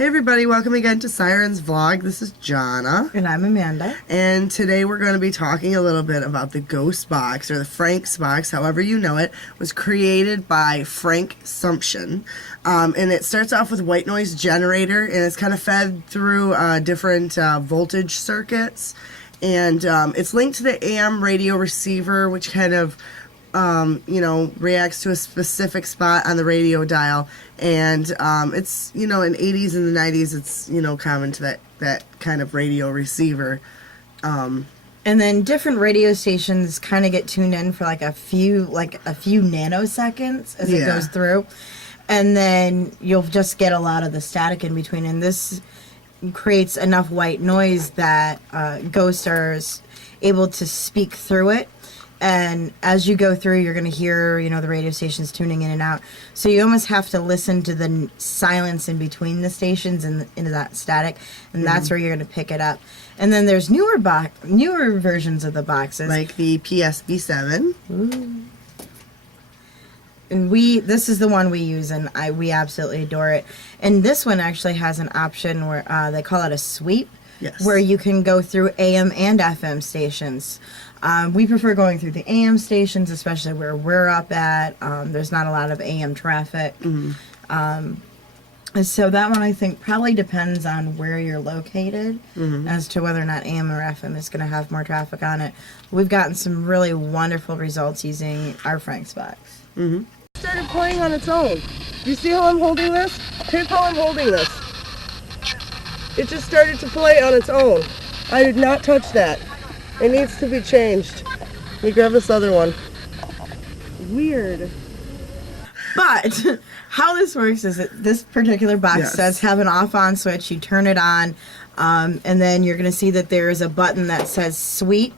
Hey everybody, welcome again to Sirens Vlog. This is Jonna. And I'm Amanda. And today we're going to be talking a little bit about the Ghost Box, or the Frank's Box, however you know it. Was created by Frank Sumption. And it starts off with white noise generator, and it's kind of fed through different voltage circuits. And it's linked to the AM radio receiver, which kind of reacts to a specific spot on the radio dial. And it's, in the 80s and the 90s, it's, common to that kind of radio receiver. And then different radio stations kind of get tuned in for like a few nanoseconds as it goes through. And then you'll just get a lot of the static in between. And this creates enough white noise that ghosts are able to speak through it. And as you go through, you're going to hear, the radio stations tuning in and out. So you almost have to listen to the silence in between the stations and into that static, and that's where you're going to pick it up. And then there's newer versions of the boxes, like the PSB7. Ooh. And this is the one we use, and we absolutely adore it. And this one actually has an option where they call it a sweep. Yes. Where you can go through AM and FM stations. We prefer going through the AM stations, especially where we're up at. There's not a lot of AM traffic. And so that one, I think, probably depends on where you're located as to whether or not AM or FM is going to have more traffic on it. We've gotten some really wonderful results using our Frank's Box. It started playing on its own. Do you see how I'm holding this? Here's how I'm holding this. It just started to play on its own. I did not touch that. It needs to be changed. Let me grab this other one. Weird. But how this works is that this particular box does have an off-on switch. You turn it on, and then you're going to see that there is a button that says sweep,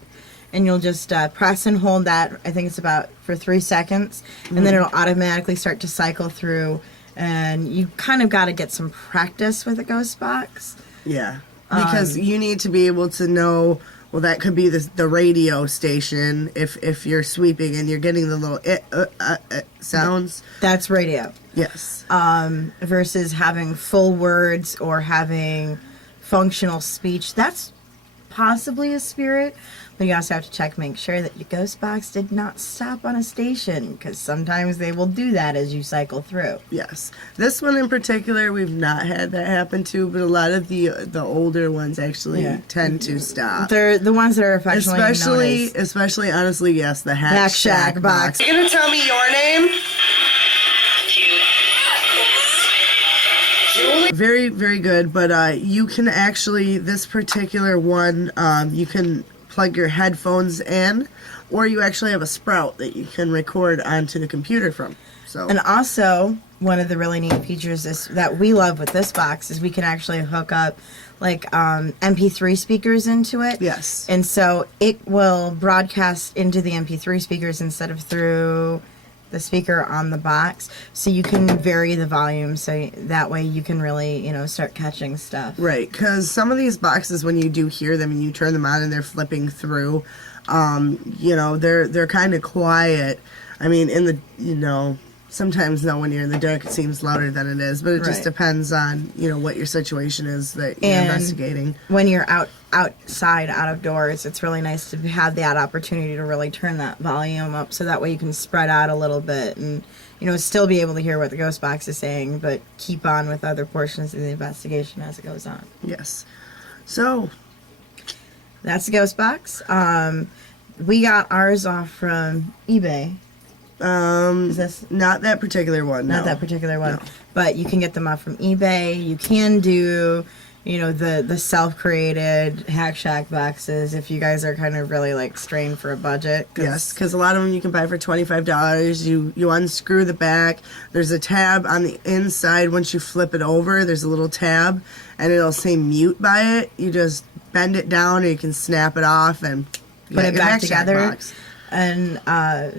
and you'll just press and hold that. I think it's about for 3 seconds, and then it'll automatically start to cycle through. And you kind of got to get some practice with a ghost box. Yeah, because you need to be able to know, well, that could be the radio station if you're sweeping and you're getting the little sounds. That's radio. Yes. Versus having full words or having functional speech. That's possibly a spirit. But you also have to make sure that your ghost box did not stop on a station, because sometimes they will do that as you cycle through. Yes. This one in particular, we've not had that happen to, but a lot of the older ones actually tend to stop. They're the ones that are affectionately known as... Especially, honestly, yes, the Hack Shack box. You gonna tell me your name? Very, very good, but you can actually, this particular one, you can plug your headphones in, or you actually have a sprout that you can record onto the computer from. So. And also, one of the really neat features that we love with this box is we can actually hook up like MP3 speakers into it. Yes. And so it will broadcast into the MP3 speakers instead of through the speaker on the box, so you can vary the volume, so that way you can really start catching stuff. Right, because some of these boxes, when you do hear them and you turn them on and they're flipping through, they're kind of quiet. I mean, in the sometimes when you're in the dark it seems louder than it is, but it just depends on what your situation is that you're investigating. When you're outside, out of doors, it's really nice to have that opportunity to really turn that volume up, so that way you can spread out a little bit and still be able to hear what the ghost box is saying, but keep on with other portions of the investigation as it goes on. Yes. So that's the ghost box. We got ours off from eBay. Is this not that particular one? Not that particular one. No. But you can get them off from eBay. You can do, the self-created Hack Shack boxes if you guys are kind of really strained for a budget. Yes, because a lot of them you can buy for $25. You unscrew the back. There's a tab on the inside. Once you flip it over, there's a little tab, and it'll say mute by it. You just bend it down, and you can snap it off and put it back together. And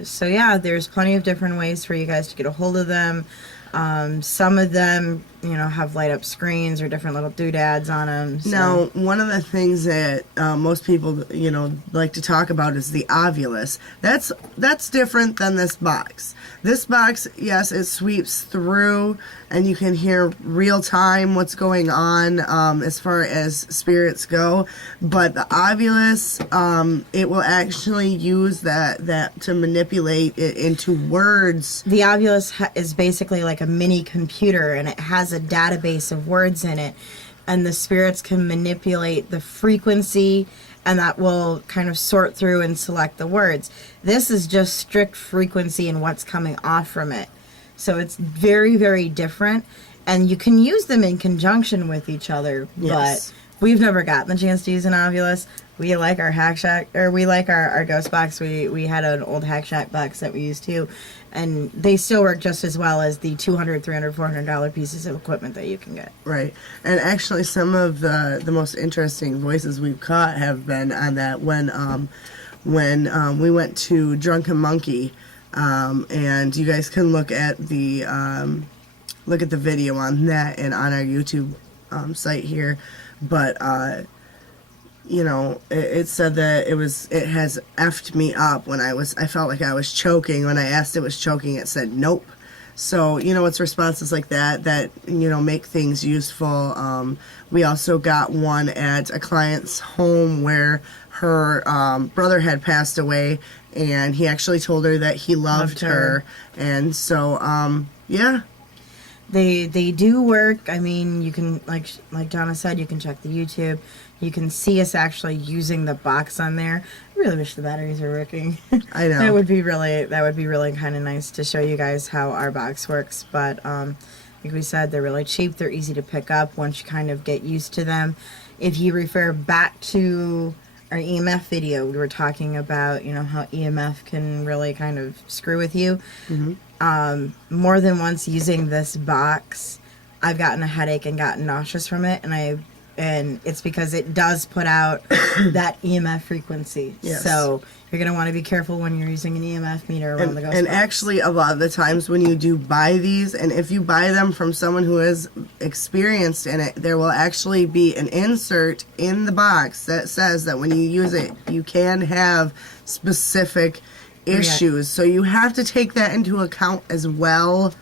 so there's plenty of different ways for you guys to get a hold of them. Some of them have light up screens or different little doodads on them. So. Now, one of the things that most people, like to talk about is the Ovilus. That's different than this box. This box, yes, it sweeps through, and you can hear real time what's going on as far as spirits go. But the Ovilus, it will actually use that to manipulate it into words. The Ovilus is basically like a mini computer, and it has a database of words in it, and the spirits can manipulate the frequency, and that will kind of sort through and select the words. This is just strict frequency and what's coming off from it. So it's very, very different, and you can use them in conjunction with each other, Yes. but we've never gotten the chance to use an Ovilus. We like our Hack Shack, or we like our Ghost box. We had an old Hack Shack box that we used too, and they still work just as well as the $200, $300, $400 pieces of equipment that you can get. Right. And actually, some of the most interesting voices we've caught have been on that when we went to Drunken Monkey, and you guys can look at the video on that and on our YouTube site here, but it said that it has effed me up when I felt like I was choking. When I asked it was choking, it said nope. So, it's responses like that, make things useful. We also got one at a client's home where her brother had passed away, and he actually told her that he loved her. And so, yeah. They do work. I mean, you can, like Donna said, you can check the YouTube. You can see us actually using the box on there. I really wish the batteries were working. I know. That would be really kind of nice to show you guys how our box works. But like we said, they're really cheap. They're easy to pick up once you kind of get used to them. If you refer back to our EMF video, we were talking about, how EMF can really kind of screw with you. Mm-hmm. More than once using this box, I've gotten a headache and gotten nauseous from it, and it's because it does put out that EMF frequency. Yes. So you're going to want to be careful when you're using an EMF meter around the ghost And box. actually, a lot of the times when you do buy these, and if you buy them from someone who is experienced in it, there will actually be an insert in the box that says that when you use it, you can have specific issues. So you have to take that into account as well,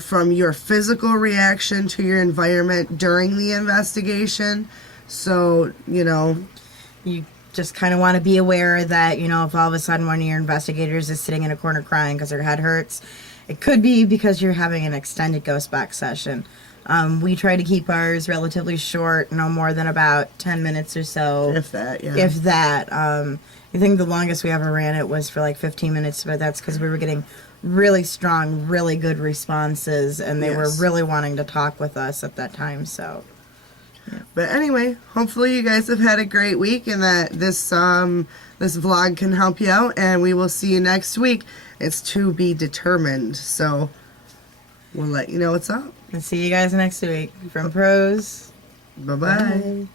from your physical reaction to your environment during the investigation. So, You just kind of want to be aware that, if all of a sudden one of your investigators is sitting in a corner crying because their head hurts, it could be because you're having an extended ghost box session. We try to keep ours relatively short, no more than about 10 minutes or so. if that, yeah. If that. I think the longest we ever ran it was for like 15 minutes, but that's because we were getting really strong, really good responses, and they were really wanting to talk with us at that time, so... Yeah. But anyway, hopefully you guys have had a great week, and that this vlog can help you out, and we will see you next week. It's to be determined, so we'll let you know what's up. And see you guys next week. From Pros. Bye-bye. Bye.